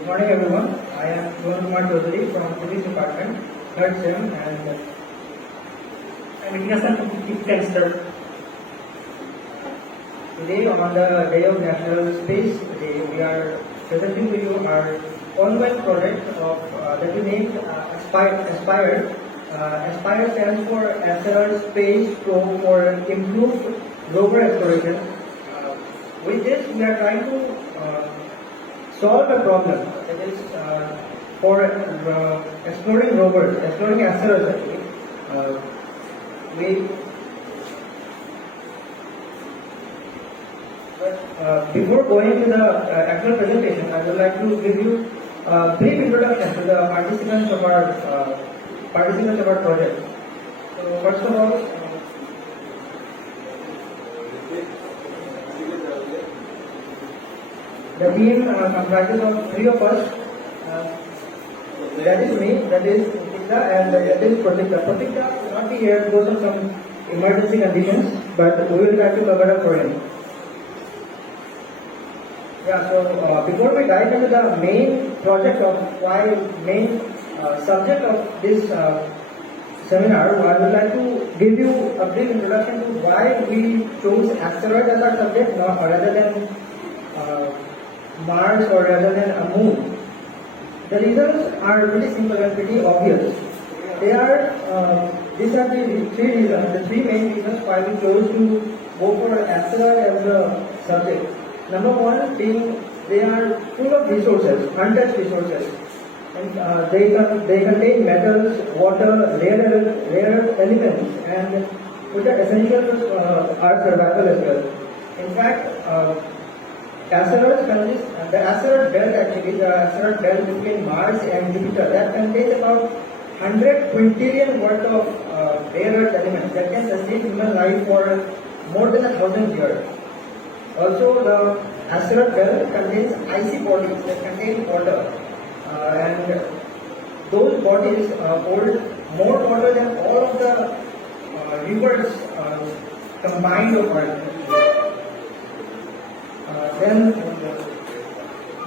Good morning, everyone. I am from Police Department, third sem, and I'm witnessing to cancer. Today, on the Day of National Space Day, we are presenting to you our ongoing project of that we named Aspire. Aspire stands for Asteroid Space Probe for Improved Rover Exploration. With this, we are trying to solve a problem that is for exploring rovers, exploring asteroids actually. Before going to the actual presentation, I would like to give you a brief introduction to the participants of our project. So first of all, the team comprises of three of us. That is me, that is Pratikta, and that is Pratikta. Pratikta will not be here because of some emergency conditions, but we will try to cover up for him. Yeah, so before we dive into the main project of main subject of this seminar, I would like to give you a brief introduction to why we chose asteroid as our subject, rather than Mars or rather than a moon. The reasons are pretty simple and pretty obvious. These are the three reasons, the three main reasons why we chose to go for asteroid as a subject. Number one being they are full of resources, untouched resources, and they contain metals, water, rare elements, and which are essential to our survival as well. In fact, asteroids consist, the asteroid belt actually, the asteroid belt between Mars and Jupiter, that contains about 100 quintillion worth of rare earth elements that can sustain human life for more than 1,000 years. Also, the asteroid belt contains icy bodies that contain water, and those bodies hold more water than all of the rivers combined of Earth. Then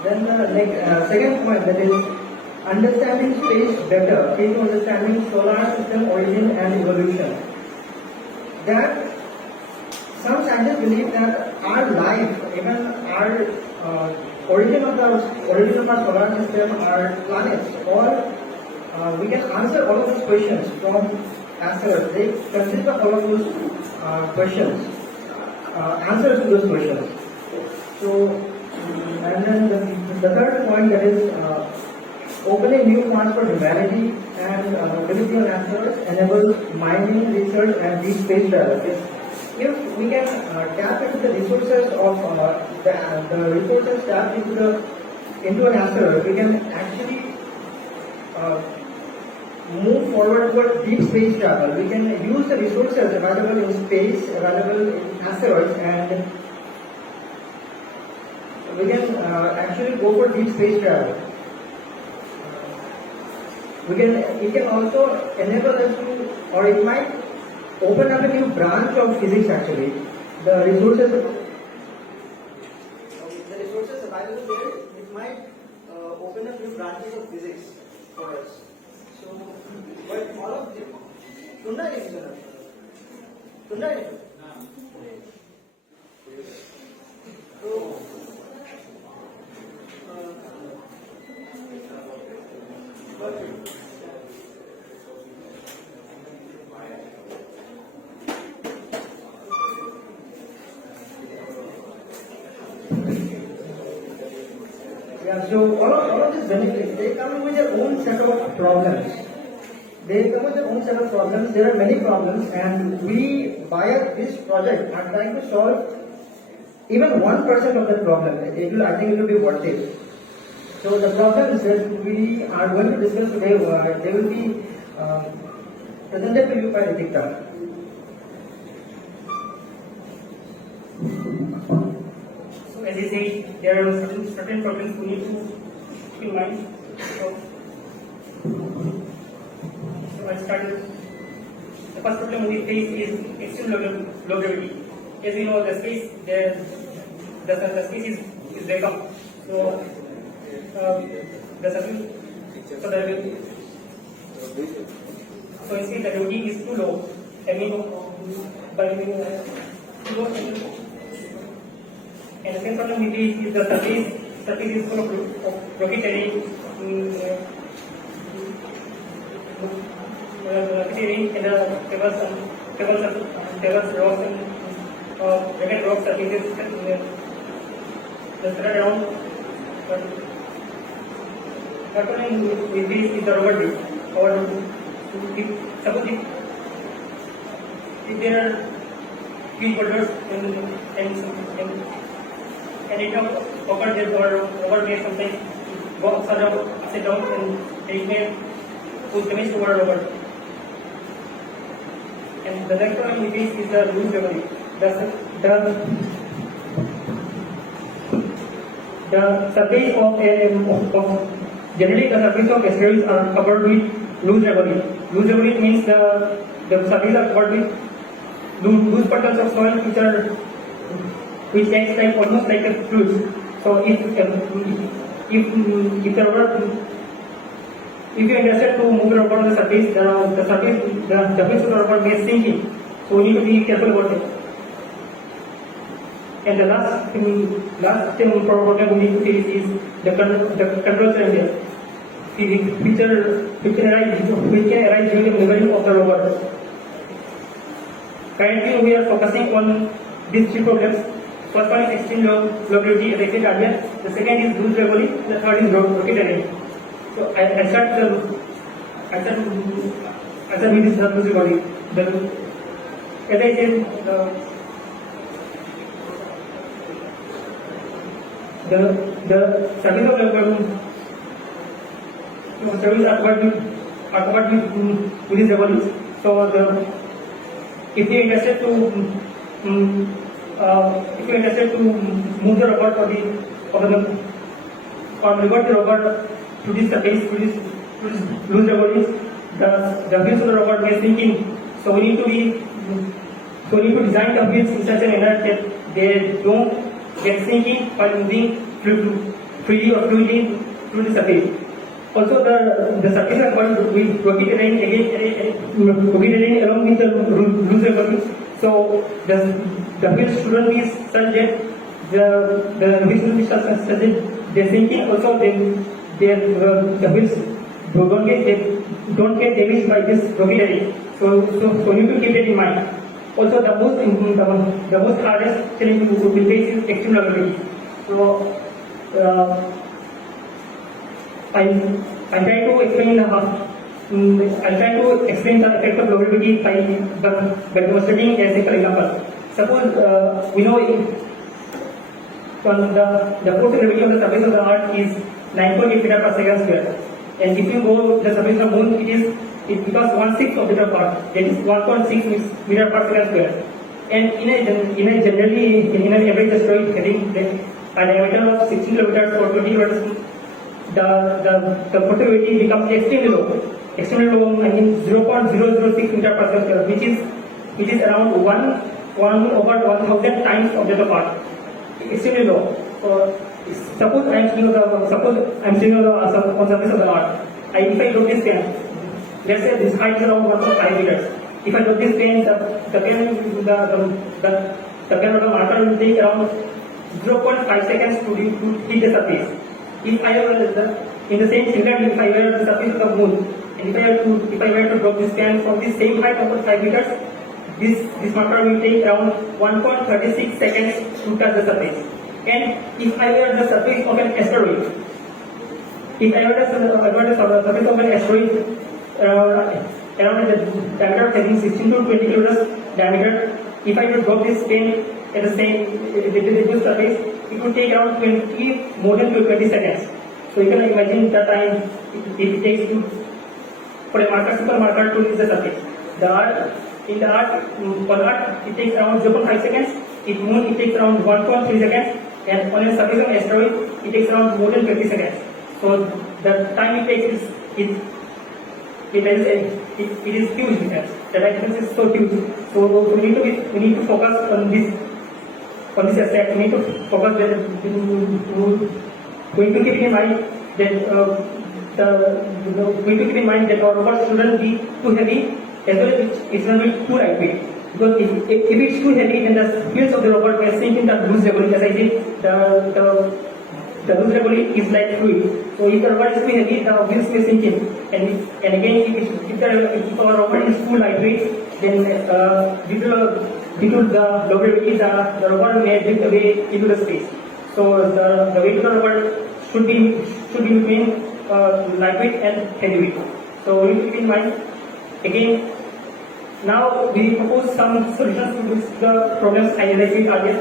the second point, that is understanding space better, key to understanding solar system origin and evolution. That some scientists believe that our life, even our origin of our solar system, our planets, all we can answer all of these questions from asteroids. They consist of all of those questions, answers to those questions. So, and then the third point, that is opening new paths for humanity and ability on asteroids enables mining, research, and deep space travel. If we can tap into the resources of the resources tapped into an asteroid, we can actually move forward towards deep space travel. We can use the resources available in space, available in asteroids, and we can actually go for deep space travel. It can also enable us to, or it might open up a new branch of physics actually. The resources available there, it might open up new branches of physics for us. So, but all of them, yeah, so all of these benefits, they come with their own set of problems. There are many problems, and we, via this project, are trying to solve even 1% of that problem. I think it will be worth it. So the problems that we are going to discuss today, they will be presented to you by Pratikta. So as I said, there are certain problems we need to keep in mind. So I started. The first problem we face is extreme low gravity. As we know, the space is very long. So the surface, so there will be, so you see the duty is too low. I mean, by too low, and the same problem with this is the surface is full of rocky terrain, and the pebbles, rocks, and jagged rock surfaces spread around. But what happening with this is the robotics, or suppose if there are huge boulders and it has occurred there, or robot may sometimes go upside down, and it may cause damage to our robot. And the next one is the loose memory. The surface of generally the surface of asteroids are covered with loose debris. Loose debris means the surface are covered with loose particles of soil which acts like almost like a fluid. So if the rubber, if you are interested to move the rubber on the surface, the surface of the rubber may sink in. So we need to be careful about it. And the last thing problem we need to face is the control cylinder, which can arise during the maneuvering of the rover. Currently, we are focusing on these three problems. First one is extreme low gravity, as I said earlier. The second is loose gravity. The third is rocky terrain. So I start with this loose gravity. As I said, the surface of the surface are covered with these debris. So if you are interested to move the robot or revert the robot to this surface, to this loose debris, the wheels of the robot may sink in. So we need to design the wheels in such a manner that they don't get sinking while moving freely or fluidly through the surface. Also, the surface are covered with rocky terrain along with the loose debris. So the wheels shouldn't be such that the wheels should be such that they sink in. Also, the wheels don't get damaged by this rocky terrain. So you need to keep that in mind. Also, the most hardest challenge we will face is extreme gravity. So I try to explain the effect of gravity by demonstrating a simple example. Suppose we know the force gravity of the surface of the Earth is 9.8 meter per second square, and if you go to the surface of the Moon, it becomes 1/6 of meter per, that is 1.6 meter per second square. And in an average asteroid having a diameter of 16 kilometers or 20 kilometers, the force gravity becomes extremely low. Extremely low, I mean 0.006 meter per second square, which is around 1/1000 times of the part. Extremely low. So suppose I am sitting on the surface of the Earth. If I drop this pen, let's say this height is around 1.5 meters. If I drop this pen, the pen or the marker will take around 0.5 seconds to hit the surface. If I were in the same similarly, if I were at the surface of the Moon, and if I were to drop this pen from the same height of 5 meters, this marker will take around 1.36 seconds to touch the surface. And if I were at the surface of an asteroid, surface of an asteroid around the diameter having 16 to 20 kilometers diameter, if I would drop this pen at the same surface, it would take around more than 20 seconds. So you can imagine the time it takes for a simple marker to reach the surface. On Earth, it takes around 0.5 seconds. In Moon, it takes around 1.3 seconds. And on a surface of an asteroid, it takes around more than 20 seconds. So the time it takes is huge difference. The difference is so huge. So we need to focus on this aspect. We need to focus we need to keep in mind then we need to keep in mind that our robot shouldn't be too heavy as well as it shouldn't be too lightweight. Because if it's too heavy, then the wheels of the robot may sink in the loose regolith. As I said, the loose regolith is like fluid. So if the robot is too heavy, the wheels may sink in. And again, if our robot is too lightweight, then due to the low gravity, the robot may drift away into the space. So the weight of the robot should be between lightweight and heavyweight. So we need to keep in mind. Again, now we propose some solutions to the problems I identified earlier.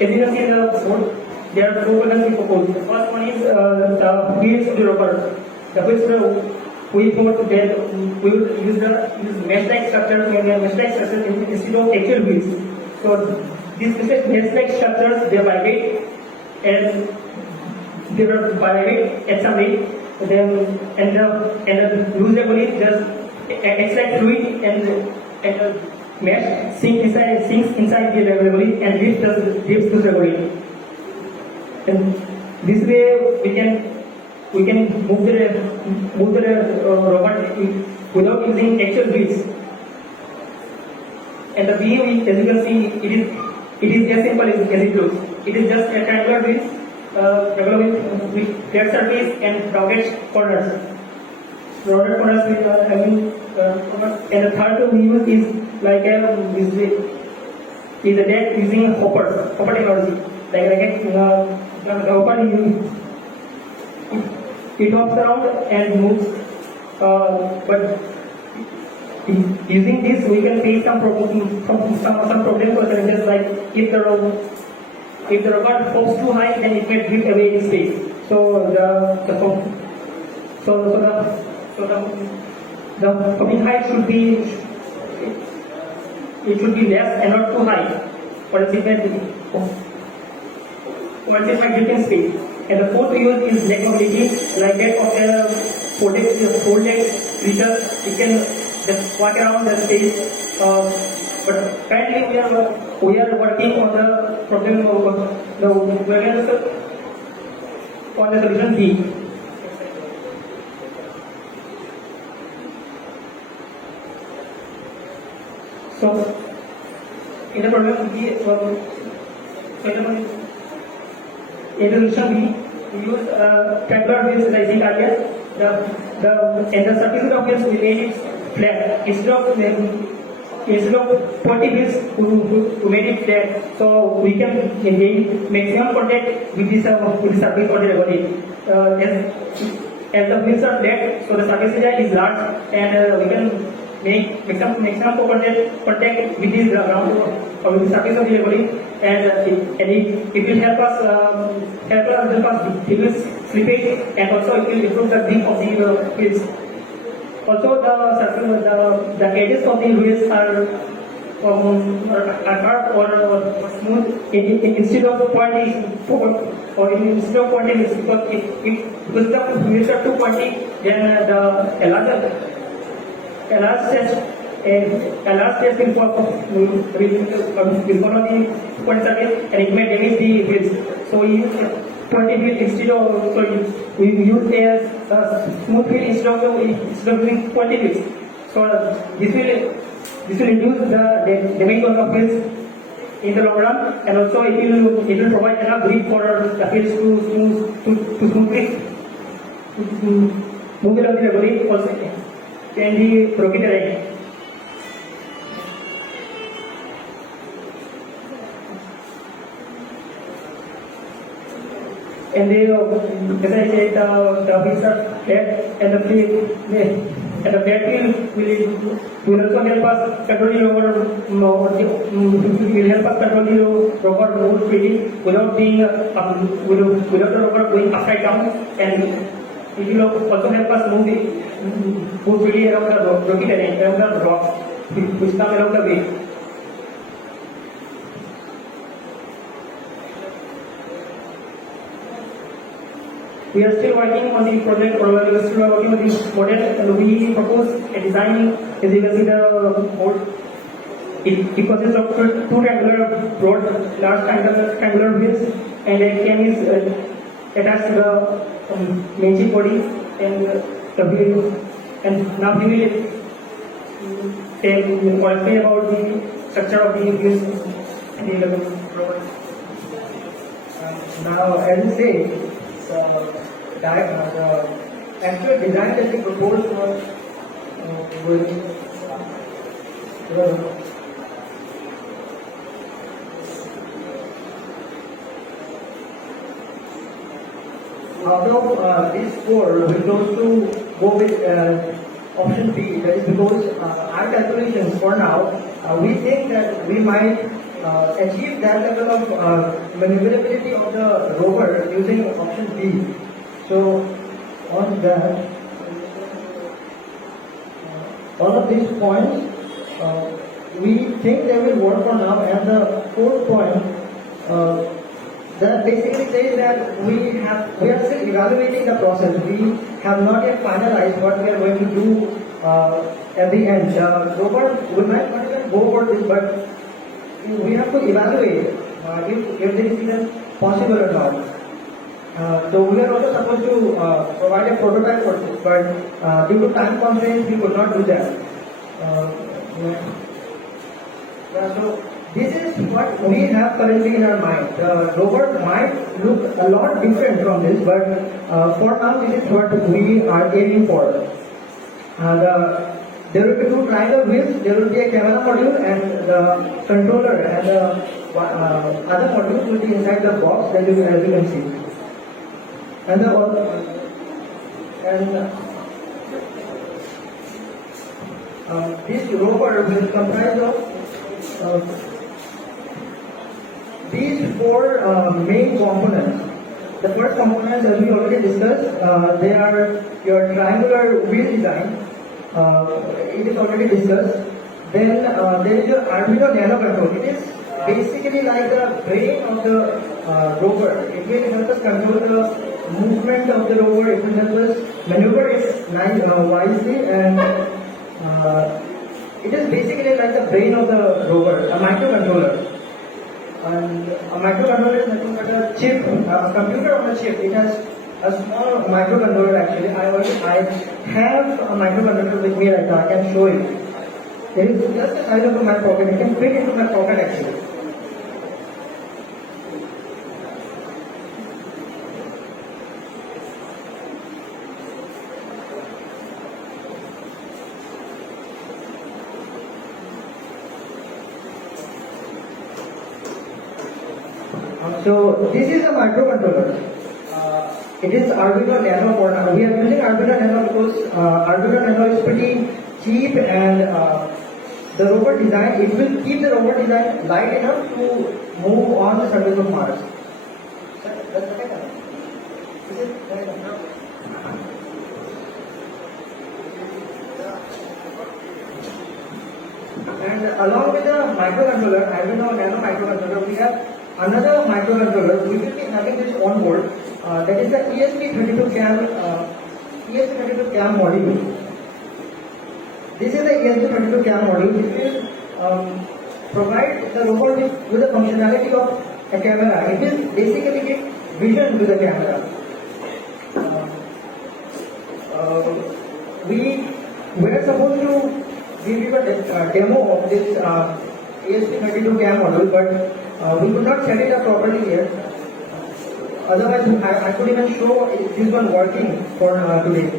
As you can see in the board, there are two problems we propose. The first one is the wheels of the robot. The wheels we promote that we will use mesh-like structure instead of actual wheels. So these mesh-like structures, they vibrate and they will vibrate at some rate. Then and the loose regolith just acts like fluid and the mesh sinks inside the regolith and drifts to the regolith. And this way we can move the robot without using actual wheels. And the wheel, as you can see, it is as simple as it looks. It is just a triangular wheel. Regular with flat surface and rounded corners. Rounded corners with having and the third one we use is like is a deck using hopper technology. Like the hopper it hops around and moves. But using this we can face some problems or challenges, like if the robot hops too high, then it may drift away in space. So the hopping height should be less and not too high, or else it might drift in space. And the fourth use is leg mobility, like that of a folded creature. It can just walk around the space. But currently we are working on the problem on the solution B. So in the problem B, in the solution B, we use triangular wheels as I said earlier. The surface of wheels we made it flat instead of 20 wheels we made it flat, so we can gain maximum contact with the surface of the regolith. As the wheels are flat, so the surface area is large, and we can make maximum contact with the ground or with the surface of the regolith, and it will help us decrease slippage, and also it will improve the grip of the wheels. Also, the edges of the wheels are curved or smooth instead of pointy, because if the wheels are too pointy, then a large test will follow the point surface, and it may damage the wheels. So we use 20 wheel instead of, we use a smooth wheel instead of using 20 wheels. So this will reduce the damage on the wheels in the long run, and also it will provide enough grip for the wheels to smoothly move along the regolith also in the rocky terrain. And as I said, the wheels are flat, and the flat wheel will also help us control the robot more freely without the robot going upside down, and it will also help us move freely around the rocky terrain, around the rocks which come along the way. We are still working on the project, or we are still working on the model, and we propose a design. As you can see, the board it consists of two triangular broad large triangular wheels, and a cam is attached to the main chip body, and the wheel. And now we will tell or explain about the structure of the wheels and the robot. Now, as you say, the actual design that we proposed was out of these four, we chose to go with option B. That is because our calculations for now, we think that we might achieve that level of maneuverability of the rover using option B. So, on that, all of these points, we think they will work for now. And the fourth point, that basically says that we are still evaluating the process. We have not yet finalized what we are going to do at the end. Robot, we might not even go for this, but we have to evaluate if this is even possible or not. So we are also supposed to provide a prototype for this, but due to time constraints, we could not do that. So this is what we have currently in our mind. The robot might look a lot different from this, but for now, this is what we are aiming for. There will be two triangle wheels, there will be a camera module, and the controller and the other modules will be inside the box, as you can see. And this rover will comprise of these four main components. The first components, as we already discussed, they are your triangular wheel design. It is already discussed. Then there is your Arduino Nano control. It is basically like the brain of the rover. It will help us control the movement of the rover. It will help us maneuver it wisely, and it is basically like the brain of the rover, a microcontroller. And a microcontroller is nothing but a chip, a computer on a chip. It has a small microcontroller actually. I have a microcontroller with me right now. I can show you. It is just the size of my pocket. It can fit into my pocket actually. So this is a microcontroller. It is Arduino Nano for now. We are using Arduino Nano because Arduino Nano is pretty cheap, and the robot design, it will keep the robot design light enough to move on the surface of Mars. And along with the microcontroller, Arduino Nano microcontroller, we have another microcontroller. We will be having this on board. That is the ESP32 CAM module. This is the ESP32 CAM module, which will provide the robot with the functionality of a camera. It will basically give vision to the camera. We were supposed to give you a demo of this ESP32 CAM module, but we could not set it up properly here. Otherwise, I could even show this one working for today.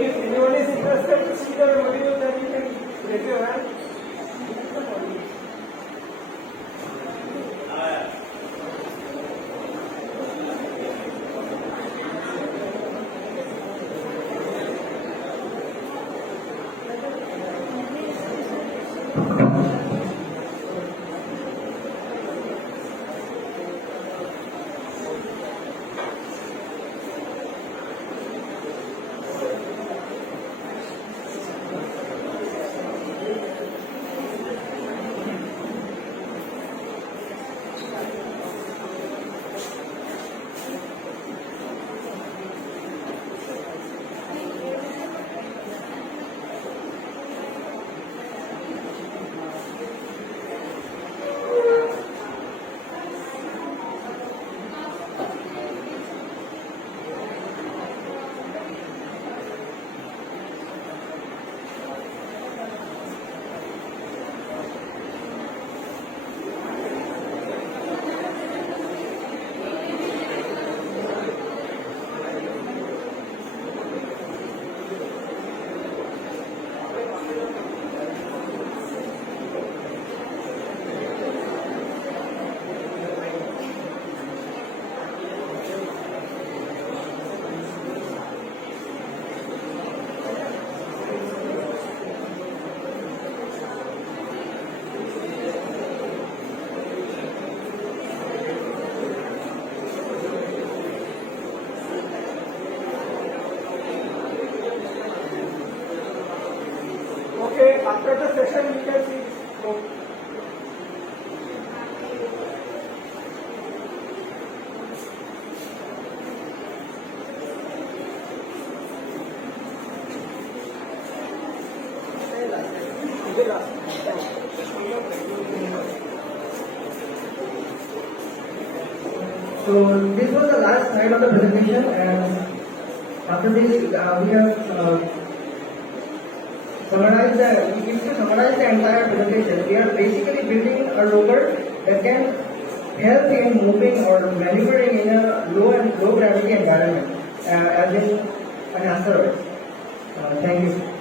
If anyone is interested to see the video, then you can raise your hand. after the session we can see this code. So this was the last slide of the presentation, and after this we have summarized if you summarize the entire presentation, we are basically building a robot that can help in moving or maneuvering in a low gravity environment, as in an asteroid. Thank you.